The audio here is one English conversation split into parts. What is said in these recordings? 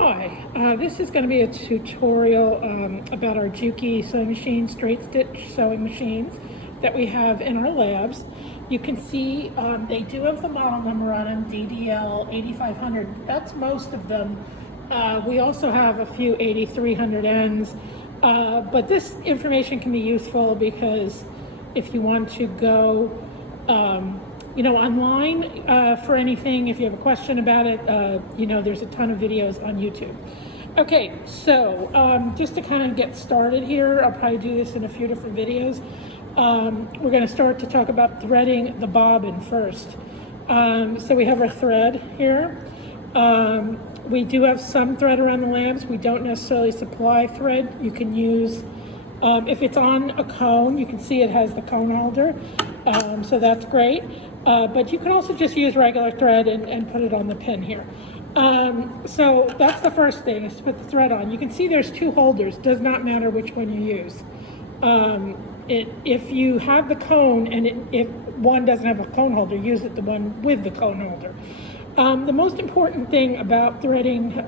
Hi, this is going to be a tutorial about our Juki sewing machine, straight stitch sewing machines that we have in our labs. You can see they do have the model number on them, DDL 8500. That's most of them. We also have a few 8300Ns, but this information can be useful because if you want to go online for anything, if you have a question about it, there's a ton of videos on YouTube. Okay, so just to kind of get started here, I'll probably do this in a few different videos. We're going to start to talk about threading the bobbin first. So we have our thread here. We do have some thread around the labs. We don't necessarily supply thread. You can use, if it's on a cone, you can see it has the cone holder. So that's great. But you can also just use regular thread and put it on the pin here. So that's the first thing, is to put the thread on. You can see there's two holders. Does not matter which one you use. If you have the cone and if one doesn't have a cone holder, use the one with the cone holder. The most important thing about threading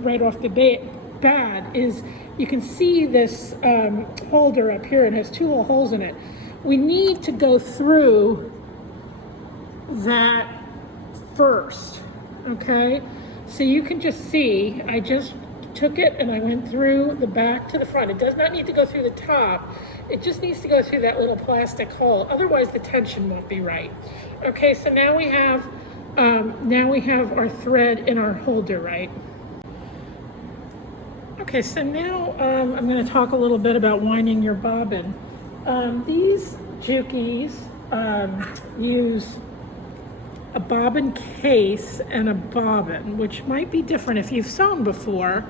right off the bat is you can see this holder up here. It has two little holes in it. We need to go through that first, okay? So you can just see, I just took it and I went through the back to the front. It does not need to go through the top. It just needs to go through that little plastic hole. Otherwise the tension won't be right. Okay, so now we have our thread in our holder, right? Okay, so now I'm going to talk a little bit about winding your bobbin. These Jukis use a bobbin case and a bobbin, which might be different. If you've sewn before,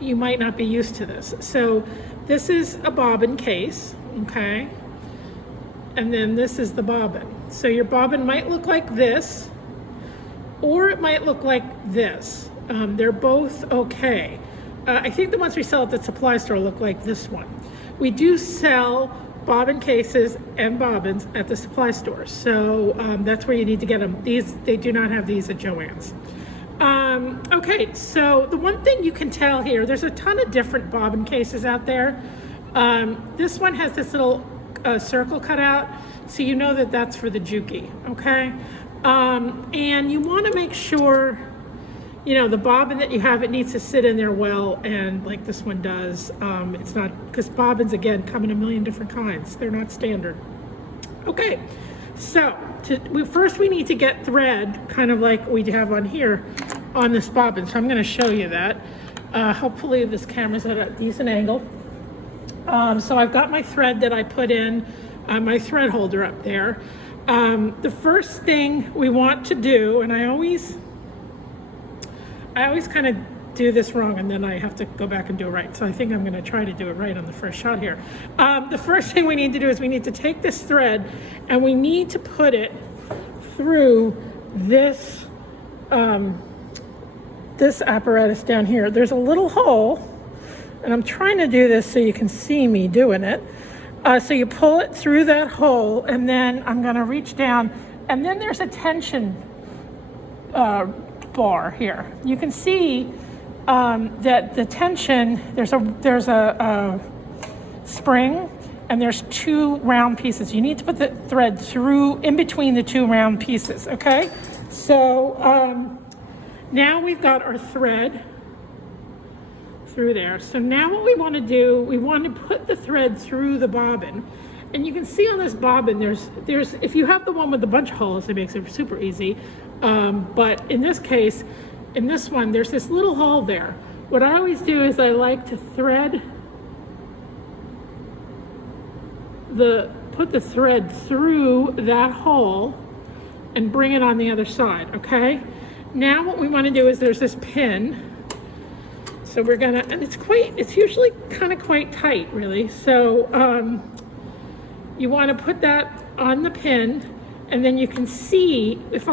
you might not be used to this. So this is a bobbin case, okay? And then this is the bobbin. So your bobbin might look like this, or it might look like this. They're both okay. I think the ones we sell at the supply store look like this one. We do sell bobbin cases and bobbins at the supply store, so that's where you need to get them. They do not have these at Joann's. Okay, so the one thing you can tell here, there's a ton of different bobbin cases out there. This one has this little circle cut out, so you know that that's for the Juki, okay? And you want to make sure, the bobbin that you have, it needs to sit in there well, and like this one does. It's not, because bobbins, again, come in a million different kinds. They're not standard. Okay, so first we need to get thread, kind of like we have on here, on this bobbin. So I'm going to show you that. Hopefully this camera's at a decent angle. So I've got my thread that I put in my thread holder up there. The first thing we want to do, and I always kind of do this wrong, and then I have to go back and do it right. So I think I'm going to try to do it right on the first shot here. The first thing we need to do is we need to take this thread and we need to put it through this this apparatus down here. There's a little hole, and I'm trying to do this so you can see me doing it. So you pull it through that hole, and then I'm going to reach down, and then there's a tension bar here. You can see that the tension, there's a spring, and there's two round pieces. You need to put the thread through in between the two round pieces, okay? So now we've got our thread through there. So now what we want to do, we want to put the thread through the bobbin. And you can see on this bobbin, there's if you have the one with a bunch of holes, it makes it super easy. But in this case, in this one, there's this little hole there. What I always do is I like to put the thread through that hole and bring it on the other side, okay? Now what we want to do is there's this pin. So we're gonna, and it's usually kind of quite tight, really. So you want to put that on the pin, and then you can see, if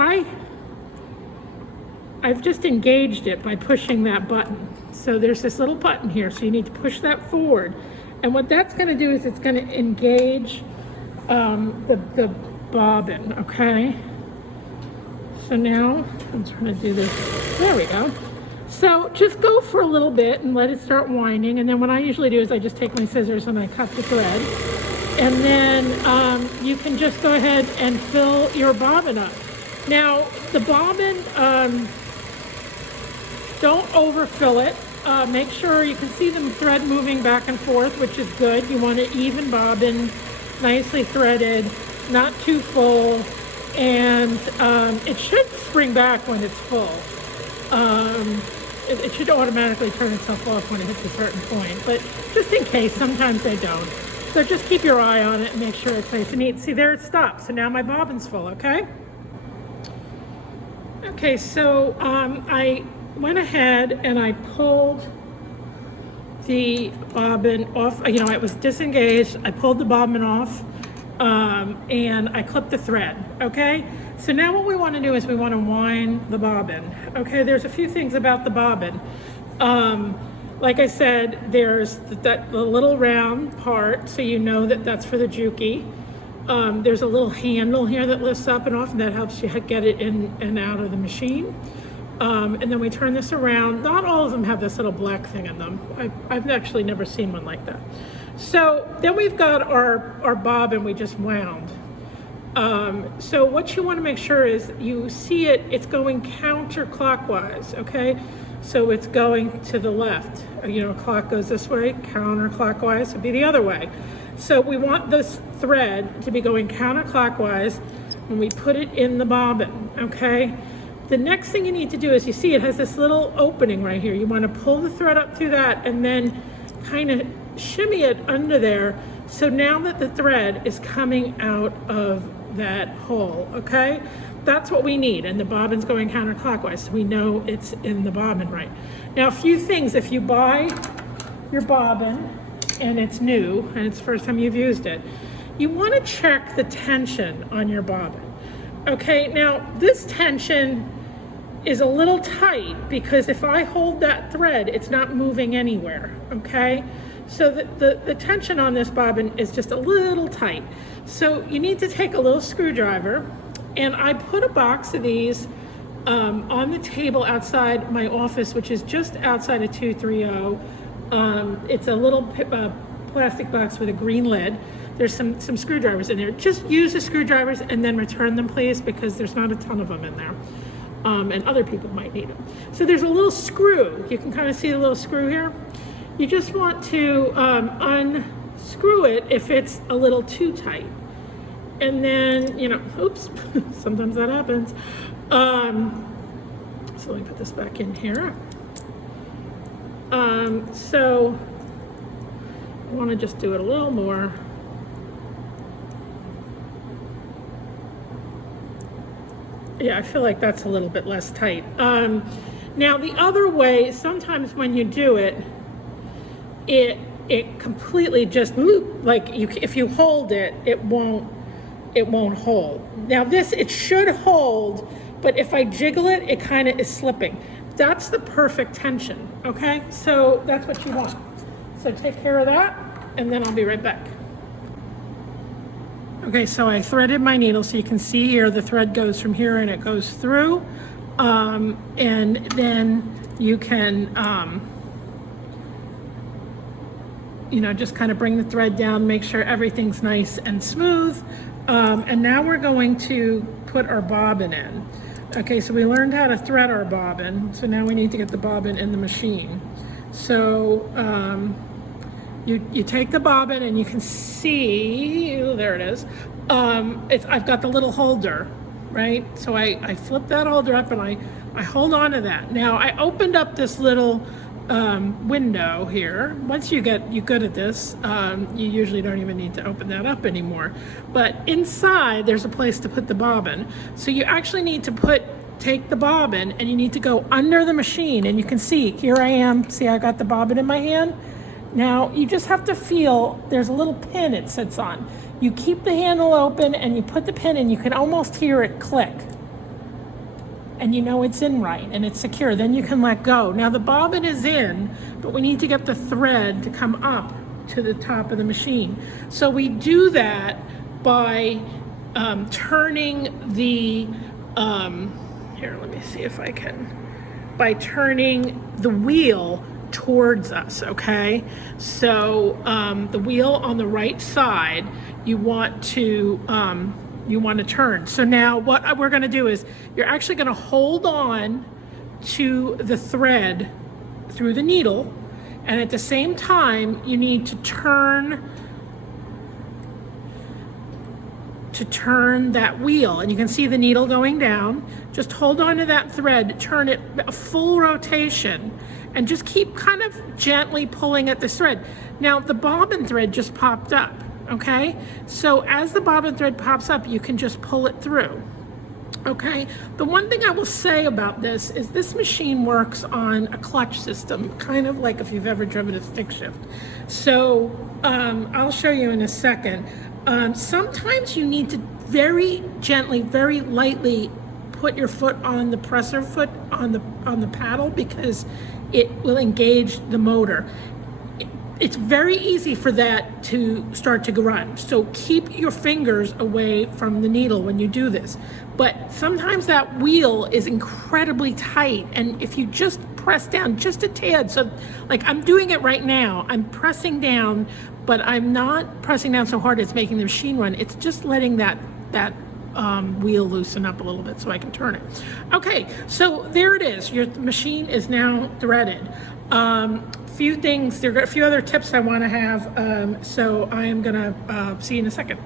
I've just engaged it by pushing that button. So there's this little button here, so you need to push that forward. And what that's going to do is it's going to engage the bobbin, okay? So now I'm trying to do this. There we go. So just go for a little bit and let it start winding. And then what I usually do is I just take my scissors and I cut the thread. And then you can just go ahead and fill your bobbin up. Now, the bobbin, don't overfill it. Make sure you can see the thread moving back and forth, which is good. You want an even bobbin, nicely threaded, not too full, and it should spring back when it's full. It should automatically turn itself off when it hits a certain point, but just in case, sometimes they don't. So just keep your eye on it and make sure it's nice and neat. See, there it stops. So now my bobbin's full, okay? Okay, so I went ahead and I pulled the bobbin off. You know, it was disengaged. I pulled the bobbin off and I clipped the thread, okay? So now what we want to do is we want to wind the bobbin. Okay, there's a few things about the bobbin. Like I said, there's the little round part, so you know that that's for the Juki. There's a little handle here that lifts up and off, and that helps you get it in and out of the machine. And then we turn this around. Not all of them have this little black thing in them. I've actually never seen one like that. So then we've got our bobbin we just wound. So what you want to make sure is you see it's going counterclockwise, okay? So it's going to the left. You know, a clock goes this way, counterclockwise would be the other way. So we want this thread to be going counterclockwise when we put it in the bobbin, okay? The next thing you need to do is, you see it has this little opening right here. You want to pull the thread up through that and then kind of shimmy it under there. So now that the thread is coming out of that hole, okay? That's what we need, and the bobbin's going counterclockwise, so we know it's in the bobbin right. Now, a few things. If you buy your bobbin and it's new and it's the first time you've used it, you want to check the tension on your bobbin. Okay, now this tension is a little tight because if I hold that thread, it's not moving anywhere, okay? So the tension on this bobbin is just a little tight. So you need to take a little screwdriver, and I put a box of these on the table outside my office, which is just outside of 230. It's a little plastic box with a green lid. There's some screwdrivers in there. Just use the screwdrivers and then return them, please, because there's not a ton of them in there. And other people might need them. So there's a little screw. You can kind of see the little screw here. You just want to unscrew it if it's a little too tight. And then, you know, oops, sometimes that happens. So let me put this back in here. So I want to just do it a little more. Yeah, I feel like that's a little bit less tight. Now the other way, sometimes when you do it, it completely just, like if you hold it, it won't hold. Now this, it should hold, but if I jiggle it, it kind of is slipping. That's the perfect tension, okay? So that's what you want. So take care of that, and then I'll be right back. Okay, so I threaded my needle, so you can see here the thread goes from here and it goes through, and then you can you know, just kind of bring the thread down, make sure everything's nice and smooth. And now we're going to put our bobbin in. Okay, so we learned how to thread our bobbin, so now we need to get the bobbin in the machine. So you take the bobbin and you can see, there it is. I've got the little holder, right? So I flip that holder up and I hold on to that. Now I opened up this little window here. Once you get good at this, you usually don't even need to open that up anymore. But inside there's a place to put the bobbin. So you actually need to take the bobbin and you need to go under the machine, and you can see, here I am. See, I got the bobbin in my hand. Now you just have to feel, there's a little pin it sits on. You keep the handle open and you put the pin in, you can almost hear it click. And you know it's in right and it's secure. Then you can let go. Now the bobbin is in, but we need to get the thread to come up to the top of the machine. So we do that by turning the, here, let me see if I can by turning the wheel towards us, okay? So the wheel on the right side, you want to turn. So now what we're gonna do is you're actually gonna hold on to the thread through the needle, and at the same time you need to turn that wheel, and you can see the needle going down. Just hold on to that thread, turn it a full rotation, and just keep kind of gently pulling at this thread. Now the bobbin thread just popped up, okay? So as the bobbin thread pops up, you can just pull it through. Okay, the one thing I will say about this is this machine works on a clutch system, kind of like if you've ever driven a stick shift. So I'll show you in a second. Sometimes you need to very gently, very lightly put your foot on the presser foot on the paddle, because it will engage the motor. It's very easy for that to start to grunge. So keep your fingers away from the needle when you do this. But sometimes that wheel is incredibly tight, and if you just press down just a tad, so like I'm doing it right now, I'm pressing down, but I'm not pressing down so hard it's making the machine run. It's just letting that wheel loosen up a little bit so I can turn it. Okay, so there it is. Your machine is now threaded. Few things, there are a few other tips I want to have, so I am gonna see you in a second.